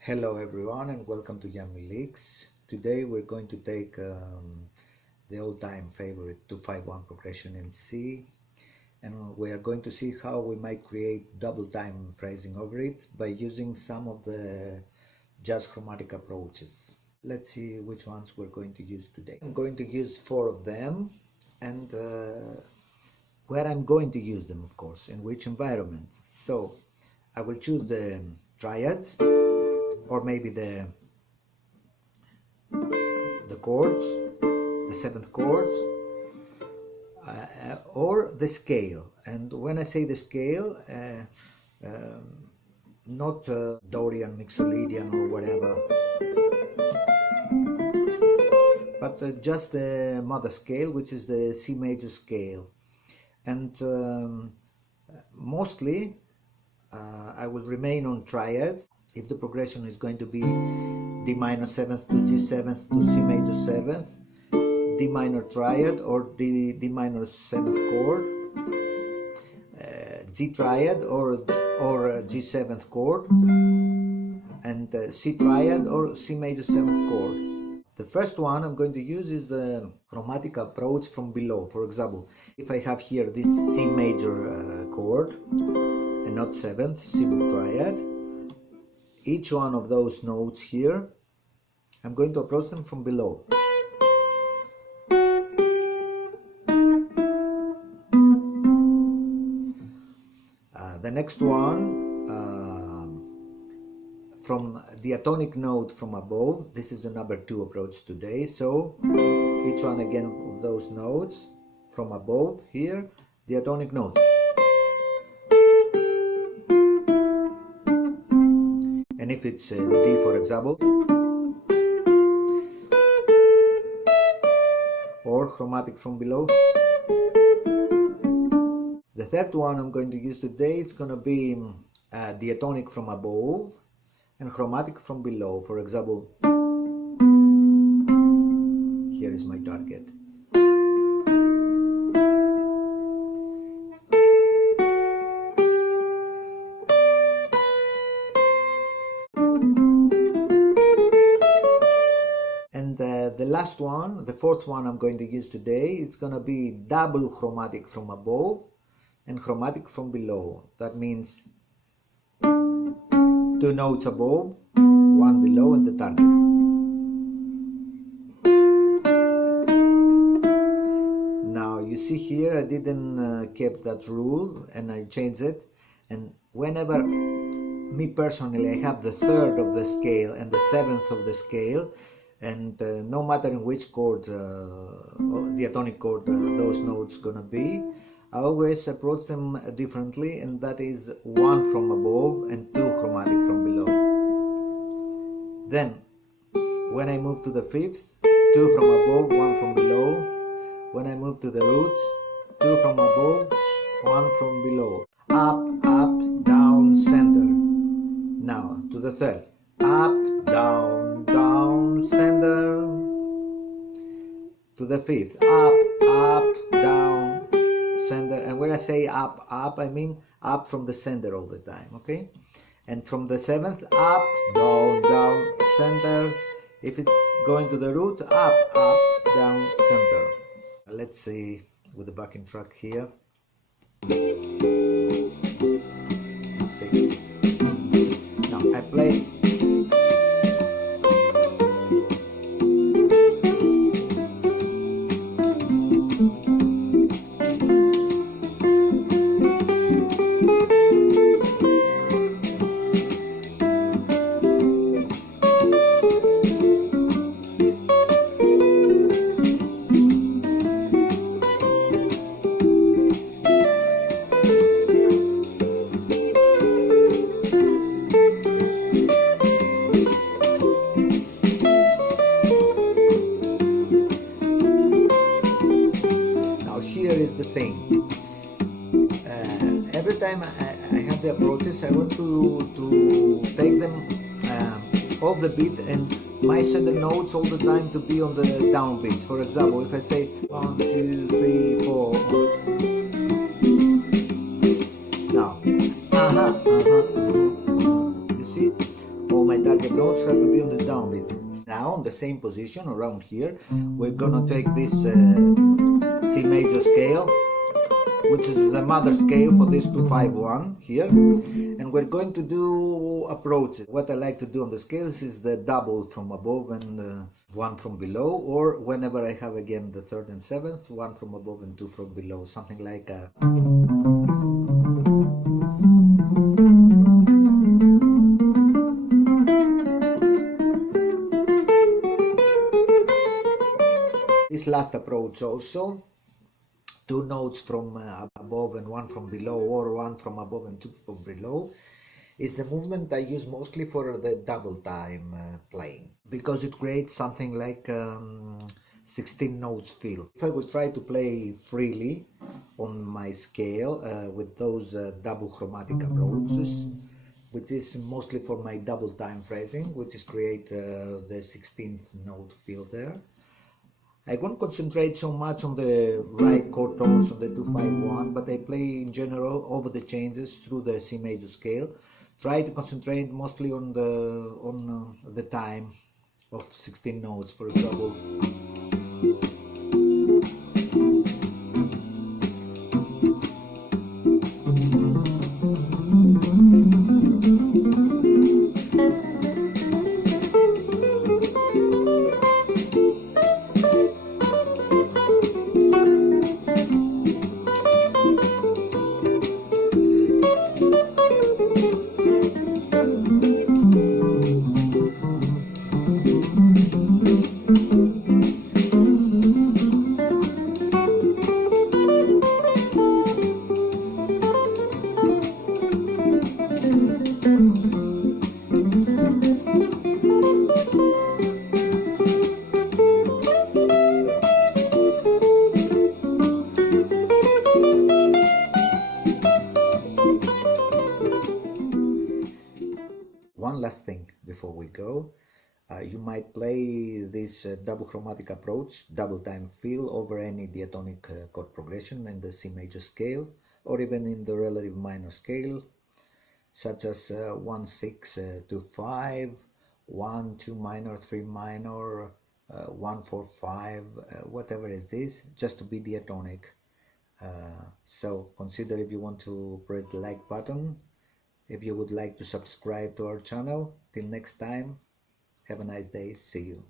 Hello everyone and welcome to Yammy Leaks. Today we're going to take the all-time favorite 2-5-1 progression in C, and we are going to see how we might create double time phrasing over it by using some of the jazz chromatic approaches. Let's see which ones we're going to use today. I'm going to use 4 of them, and where I'm going to use them, of course, in which environment. So I will choose the triads, or maybe the chords, the 7th chords, or the scale. And when I say the scale, not Dorian, Mixolydian or whatever, but just the mother scale, which is the C major scale. And mostly I will remain on triads. If the progression is going to be D minor 7th to G7th to C major 7th, D minor triad or D minor 7th chord, G triad or G7th chord, and C triad or C major 7th chord. The first one I'm going to use is the chromatic approach from below. For example, if I have here this C major chord and not 7th, C triad, each one of those notes here, I'm going to approach them from below. The next one, from the atonic note from above, this is the number 2 approach today, so each one again of those notes from above here, the atonic note. And if it's D, for example, or chromatic from below. The third one I'm going to use today, it's going to be diatonic from above and chromatic from below. For example, here is my target. The last one, the fourth one I'm going to use today, it's going to be double chromatic from above and chromatic from below. That means 2 notes above, 1 below, and the target. Now you see here I didn't keep that rule and I changed it, and whenever me personally I have the 3rd of the scale and the 7th of the scale, and no matter in which chord, the atonic chord, those notes gonna be, I always approach them differently, and that is 1 from above and 2 chromatic from below. Then when I move to the 5th, 2 from above, 1 from below. When I move to the root, 2 from above, 1 from below. Up, up, down, center. Now to the 3rd, up, down, down, center. To the 5th, up, down, center. And when I say up, I mean up from the center all the time, okay? And from the 7th, up, down, down, center. If it's going to the root, up, down, center. Let's see with the backing track here. Now I play. time I have the approaches, I want to take them off the beat and my the notes all the time to be on the down beats. For example, if I say 1, 2, 3, 4, now, you see, all my target notes have to be on the down beats. Now, on the same position around here, we're gonna take this C major scale, which is the mother scale for this 251 here, and we're going to do approaches. What I like to do on the scales is the double from above and one from below, or whenever I have again the third and seventh, one from above and two from below, something like a this last approach also. 2 notes from above and 1 from below, or 1 from above and 2 from below, is the movement I use mostly for the double time playing, because it creates something like 16 notes feel. If I would try to play freely on my scale with those double chromatic approaches, which is mostly for my double time phrasing, which is create the 16th note feel there, I won't concentrate so much on the right chord tones on the 251, but I play in general over the changes through the C major scale. Try to concentrate mostly on the time of 16 notes, for example. One last thing before we go, you might play this double chromatic approach, double time feel, over any diatonic chord progression in the C major scale, or even in the relative minor scale, such as 1, 6, 2, 5, 1, 2 minor, 3 minor, 1, 4, 5, whatever is this, just to be diatonic. So consider if you want to press the like button. If you would like to subscribe to our channel. Till next time, have a nice day. See you.